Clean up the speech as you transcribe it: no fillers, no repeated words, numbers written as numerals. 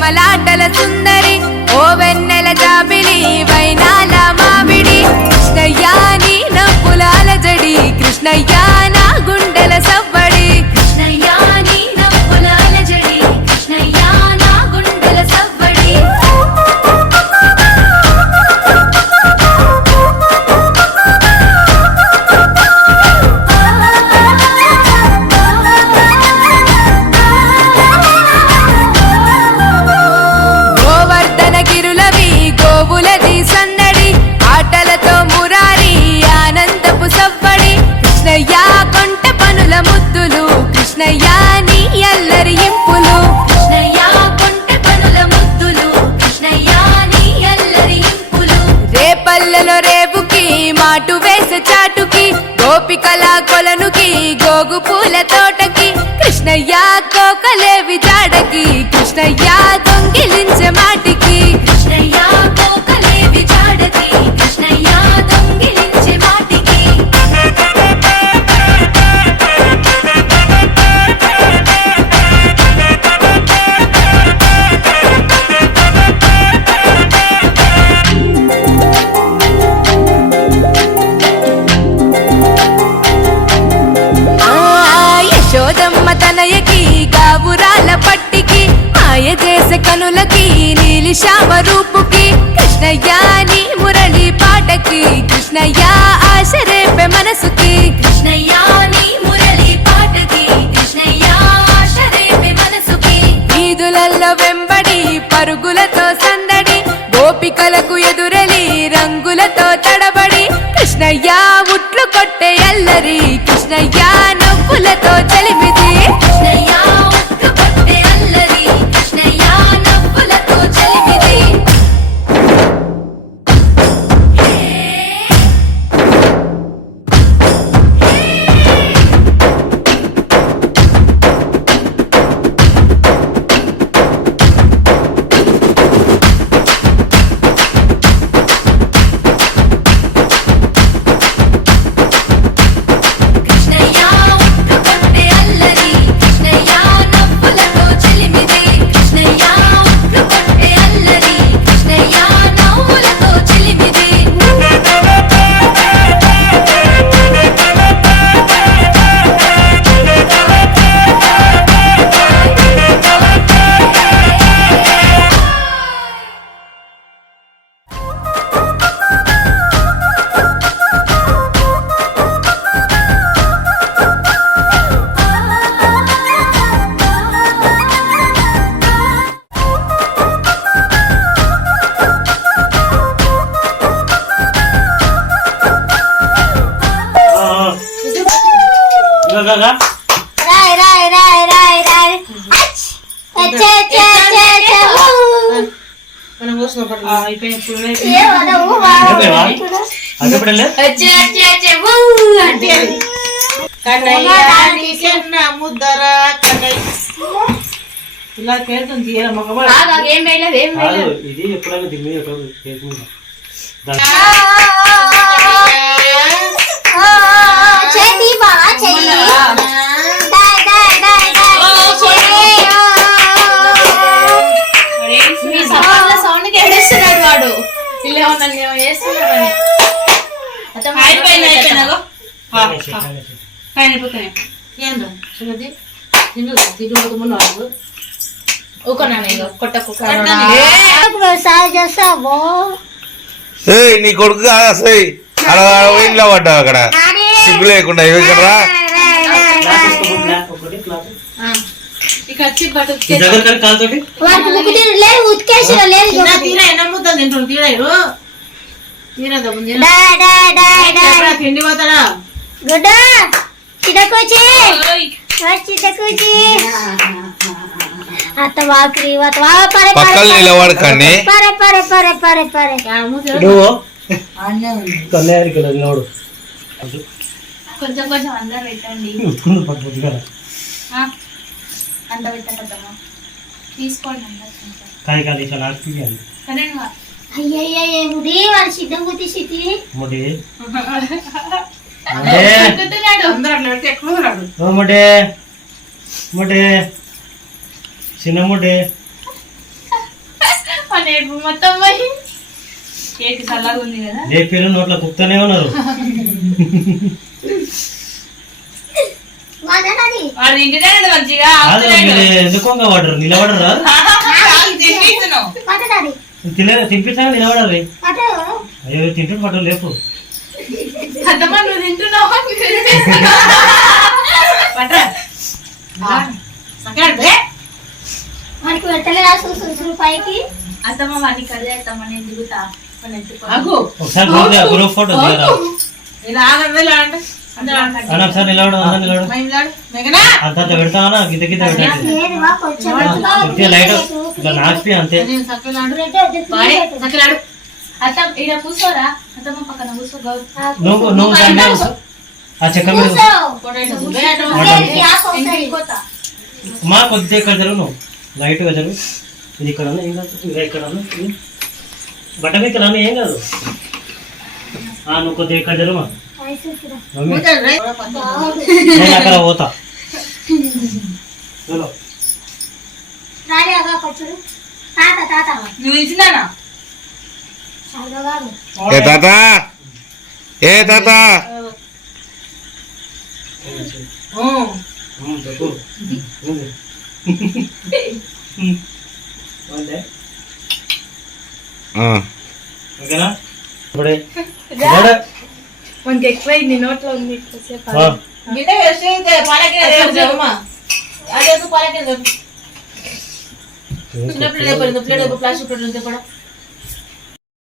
మలాటల సుందరి ఓ వెన్నెల జాబిలి వైనాల మామిడి కృష్ణయ్యా నీ నవ్వులాల జడి కృష్ణయ్యా నా గుండెల సవ్వడి కృష్ణయ్యా నీ నవ్వులాల జడి కృష్ణయ్యా నా గుండెల సవ్వడి గోవులది సందడి ఆటలతో మురారి ఆనందపు సవ్వడి కృష్ణయ్యా కొంట పనుల ముద్దులు కృష్ణయ్యా నీ అల్లరి ఇంపులు కృష్ణయ్యా కొంట పనుల ముద్దులు కృష్ణయ్యా నీ అల్లరి ఇంపులు రేపల్లెలో రేపుకి మాటు వేసే చాటుకి గోపికల కొలనుకి గోగు పూల తోటకి కృష్ణయ్యా కోకలేవి జాడకి కృష్ణయ్యా దొంగిలించే మాటికి కృష్ణయ్యా కోకలేవి జాడకి కృష్ణయ్యా దొంగిలించే మాటికి యశోదమ్మ తనయకి గావురాల పట్టికి మాయ చేసే కనులకి నీలి శ్యామ రూపుకి కృష్ణయ్యా నీ మురళి పాటకి కృష్ణయ్యా ఆశ రేపే మనసుకి కృష్ణయ్యా నీ మురళి పాటకి కృష్ణయ్యా ఆశ రేపే మనసుకి వీధులల్లో వెంబడి పరుగులతో సందడి గోపికలకు ఎదురెలి రంగులతో తడబడి కృష్ణయ్యా ఉట్లు కొట్టే అల్లరి కృష్ణయ్యా నవ్వులతో చలిమిది కృష్ణయ్యా ఉట్లు కొట్టే అల్లరి కృష్ణయ్యా నవ్వులతో చలిమిది Rai rai rai rai rai. Ach. Acha acha acha acha. మనం కోసిన పట్ల అయిపోయింది చూడండి. ఏ వద ఊవా. అదే పడలే. అచ్చా అచ్చా అచ్చా ఊ అంటే. కన్నయ్య నీకెన్న ముద్దర కన్నయ్య. ఇలా కేంతం తీయర మగవాడు. ఆగా ఏం వేయలేదు ఏం వేయలేదు. ఇది ఎప్పుడైనా దిమ్మే ఒక కేసుందా. చేతి నన్ను వేస్తున్నాను అయిపోయినాగో ఏంద్రా సుమతి తిరుగు మున్నాడు ఊకొన్నాను కొట్టకు వ్యవసాయం చేస్తావు ఏయ్ నీ కొడుకు కాదు అసలు అలా ఇంట్లో పడ్డావు అక్కడ సిగ్గు లేకుండా ఇవ్వకరా ఒకటి క్లాత్ ఇక వచ్చి బట్ట ఈ దగ్గర కానీ కాలుతోటి వాడికి ముక్కు తీరు లేదు ఉతికేసిన లేదు తీరా ఎన్నమ్ముతుంది తింటాడు తీరాడు తీరదా ముందు డా డా డా డా తిండి పోతారా గుడ్డ చిడకొచ్చి చిడకొచ్చి అత్త వాకిరి అత్త వా పరే పక్కన నిలబడకండి పరే పరే పరే పరే పరే నువ్వు కన్యారికి నోడు కొంచెం కొంచెం అందరు పెట్టండి ఉట్టుకుంది పట్టుకుంది కదా అంత పెట్టకద్దమ్మా తీసుకోండి అందరు కొంచెం. కాయ కాదు ఇట్లా నాకు తీయాలి సరే అయ్యయ్యే ఉడి వాడు సిద్ధం గుర్తి సిద్ధి ముడి అందరూ అట్లా పెడితే ఎక్కువ రాడు ముడే ముడే చిన్న ముడే నేర్పు మొత్తం పోయి కేక్ చల్లగా ఉంది కదా లేపేరు నోట్లో కుక్తూనే ఉన్నారు వాడనది వాడు తింటున్నాడు మంచిగా కాదు మీరు ఎందుకు వాడరు నిలబడరా పట్టనది తినిపించాక నిలబడాలి పట్టు అయ్యో తింటుంటే పట్టు లేపు అత్తమ్మ నువ్వు తింటున్నావు పట్రా సకాడు మనకి పెట్టలేదా చూసు పైకి అత్తమ్మ వాడిని కదే అత్తమ్మ నేను దిగుతా ఆగు ఒకసారి గ్రూప్ ఫోటో దిగరా ఇలా ఆగండి ఇలా అంటే అందరూ అన్న ఒకసారి నిలబడు అందరు నిలబడు మైండ్లాడు మెగనా అంత పెడతావా గిద్ద గిద్ద పెట్టాలి లేదువా కొంచెం కొద్దిగా లైట్ ఇట్లా నాస్తి అంతే నేను సక్కలాడు బాయ్ సక్కలాడు అత్తమ్మ ఇక్కడ కూర్చోరా అత్తమ్మ పక్కన కూర్చో గౌరవ్ నువ్వు దాని మీద కూర్చో. ఆ చెక్క మీద కూర్చో. ఇంటికి పోతా మా కొద్దిగా ఇక్కడ జరుగు నువ్వు లైట్గా జరుగు ఇది ఇక్కడ ఉంది, ఏం కాదు ఇంకా ఇక్కడ ఉంది, ఇది. బట్ట మీద ఇక్కడ ఉంది, ఏం కాదు నువ్వు కొద్దిగా ఇక్కడ జరుగు మమ్మీ నేను అక్కడ పోతా చూడు. రాని అగా కొంచెం తాత తాత నువ్వు ఇచ్చినానా చదవగాను ఏ తాత ఏ తాత చెప్పు. అంటే ఓకేనా ఇప్పుడే ఇప్పుడే. మనకి ఎక్కువైంది నోట్లో ఉంది ఆ. గిన్నె వేస్తే పాలకి అదే పాలకి చిన్నప్పుడు లేకపోయింది ప్లేట్ ప్లాస్టిక్ ప్లేట్ ఉంటే కూడా